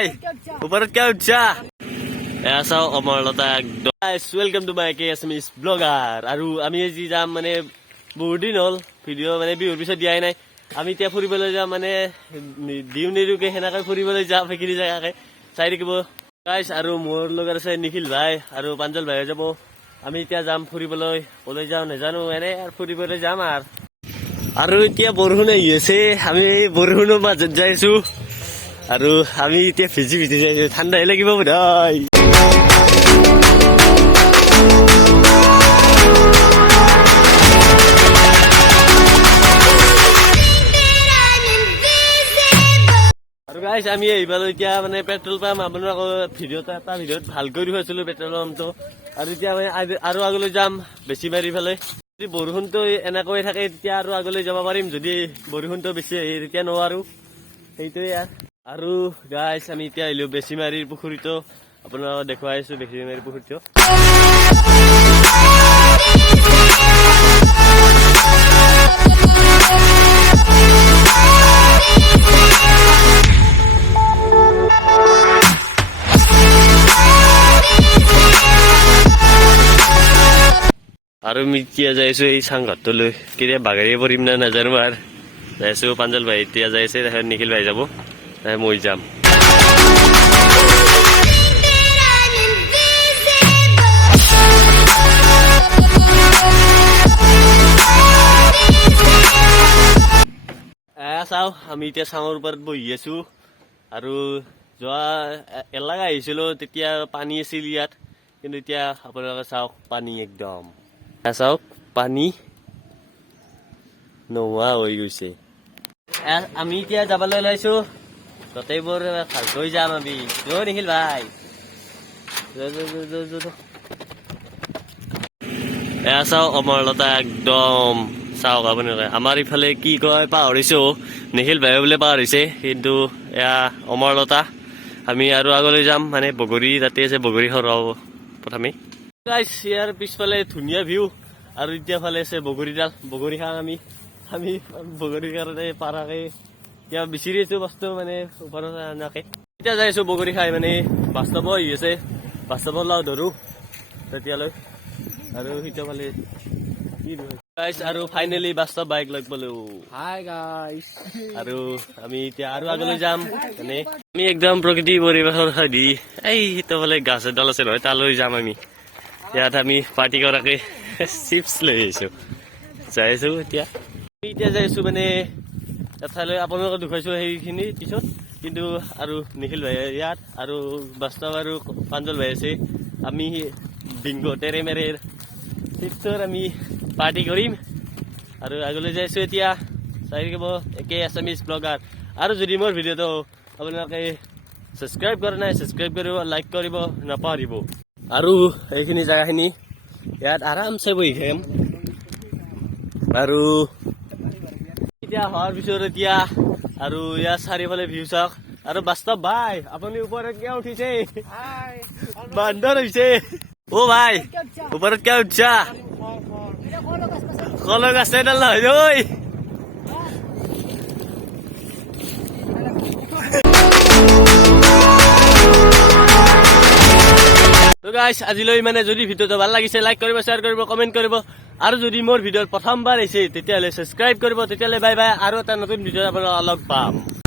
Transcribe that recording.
ভাই ওপৰত কিয় উঠছা এয়া চাও অমৰলতা একদম welcome to my Assamese blogger আৰু আমি আজি যাম মানে বহুত দিন হ'ল ভিডিঅ' মানে বিহুৰ পিছত দিয়াই নাই আমি এতিয়া ফুৰিবলৈ যাম মানে দিউ নিৰুকে সেনেকৈ ফুৰিবলৈ যাম সেইখিনি জেগাকে চাই থাকিব গাইছ আৰু মোৰ লগত আছে নিখিল ভাই আৰু পাঞ্জল ভাই যাব আমি এতিয়া যাম ফুৰিবলৈ কলৈ যাওঁ নাজানো এনে আৰু ফুৰিবলৈ যাম আৰু এতিয়া বৰষুণ আহি আছে আমি বৰষুণৰ মাজত যাই আছো আৰু আমি এতিয়া ভিজি যাই আছো ঠাণ্ডাই লাগিব বোধহয় আৰু গাইছ আমি এইবাৰ এতিয়া মানে পেট্ৰল পাম্প আপোনাৰ ভিডিঅ'ত ভাল কৰি থৈছিলো পেট্ৰল পাম্পটো আৰু এতিয়া আমি আৰু আগলৈ যাম বেছি মাৰি ফালে যদি বৰষুণটো এনেকৈ থাকে তেতিয়া আৰু আগলৈ যাব পাৰিম যদি বৰষুণটো বেছি আহে তেতিয়া নোৱাৰো সেইটোৱে আৰু গাইছ আমি এতিয়া আহিলো বেছিমাৰীৰ পুখুৰীটো আপোনালোকক দেখুৱাই আছো বেছিমাৰীৰ পুখুৰীটো আৰু আমি এতিয়া যাই আছো এই চাংঘৰটোলৈ কেতিয়া বাগেৰে পৰিম না নাজানো আৰু যাই আছো পাঞ্জল ভাই এতিয়া যাই আছে তাৰপিছত নিখিল ভাই যাব মই যাম চাও আমি এতিয়া চাঙৰ ওপৰত বহি আছো আৰু যোৱা এলাকা আহিছিলো তেতিয়া পানী আছিল ইয়াত কিন্তু এতিয়া আপোনালোকে চাওক পানী একদম চাওক পানী নোহোৱা হৈ গৈছে আমি এতিয়া যাবলৈ ওলাইছো গোটেইবোৰ ভালকৈ যাম আমি নিখিল ভাই এয়া চাওক অমৰলতা একদম চাওক আপোনালোকে আমাৰ ইফালে কি কয় পাহৰিছো নিখিল ভাই বোলে পাহৰিছে কিন্তু এয়া অমৰলতা আমি আৰু আগলৈ যাম মানে বগৰী তাতে আছে বগৰী সৰাব প্ৰথমে ইয়াৰ পিছফালে ধুনীয়া ভিউ আৰু এতিয়া ফালে আছে বগৰীডাল বগৰী খাম আমি বগৰীৰ কাৰণে পাৰাকে এতিয়া বিচাৰি আছো বস্তু মানে ওপৰত এনেকে এতিয়া যাই আছো বগৰী খাই মানে বাস্তৱ আহি আছে বাস্তৱ লাও ধৰো তেতিয়ালৈ আৰু সিটো ফালে গাইছ আৰু ফাইনেলি বাস্তৱ বাইক লগ পালো হাই গাইছ আৰু আমি এতিয়া আৰু আগলৈ যাম মানে আমি একদম প্ৰকৃতি পৰিৱেশৰ দি এই সিটো ফালে গাছ এডাল আছে নহয় তালৈ যাম আমি ইয়াত আমি পাৰ্টি কৰাকে চিপছ লৈ আহিছো যাই আছো এতিয়া যাই আছো মানে এঠাইলৈ আপোনালোকক দেখুৱাইছো সেইখিনি পিছত কিন্তু আৰু নিখিল ভাই ইয়াত আৰু বাস্তৱ আৰু পাঞ্জল ভাই আছে আমি বিংগো তেৰে মেৰে চিপছৰ আমি পাৰ্টি কৰিম আৰু আগলৈ যাইছো এতিয়া চাই থাকিব Assamese ব্লগাৰ আৰু যদি মোৰ ভিডিঅ'টো আপোনালোকে ছাবস্ক্ৰাইব কৰা নাই ছাবস্ক্ৰাইব কৰিব লাইক কৰিব নাপাহৰিব আৰু এইখিনি জেগাখিনি ইয়াত আৰামছে বহি খাম আৰু এতিয়া হোৱাৰ পিছত এতিয়া আৰু ইয়াৰ চাৰিওফালে ভিউ চাওক আৰু বাস্তৱ ভাই আপুনি ওপৰত কিয় উঠিছে বান্দৰ হৈছে অ ভাই ওপৰত কিয় উঠছা কলৰ গছ এডাল নহয় ঐ গাইছ আজিলৈ মানে যদি ভিডিঅ'টো ভাল লাগিছে লাইক কৰিব শ্বেয়াৰ কৰিব কমেণ্ট কৰিব আৰু যদি মোৰ ভিডিঅ'ত প্ৰথমবাৰ আহিছে তেতিয়াহ'লে ছাবস্ক্ৰাইব কৰিব তেতিয়াহ'লে বাই বাই আৰু এটা নতুন ভিডিঅ' আপোনালোকক লগ পাম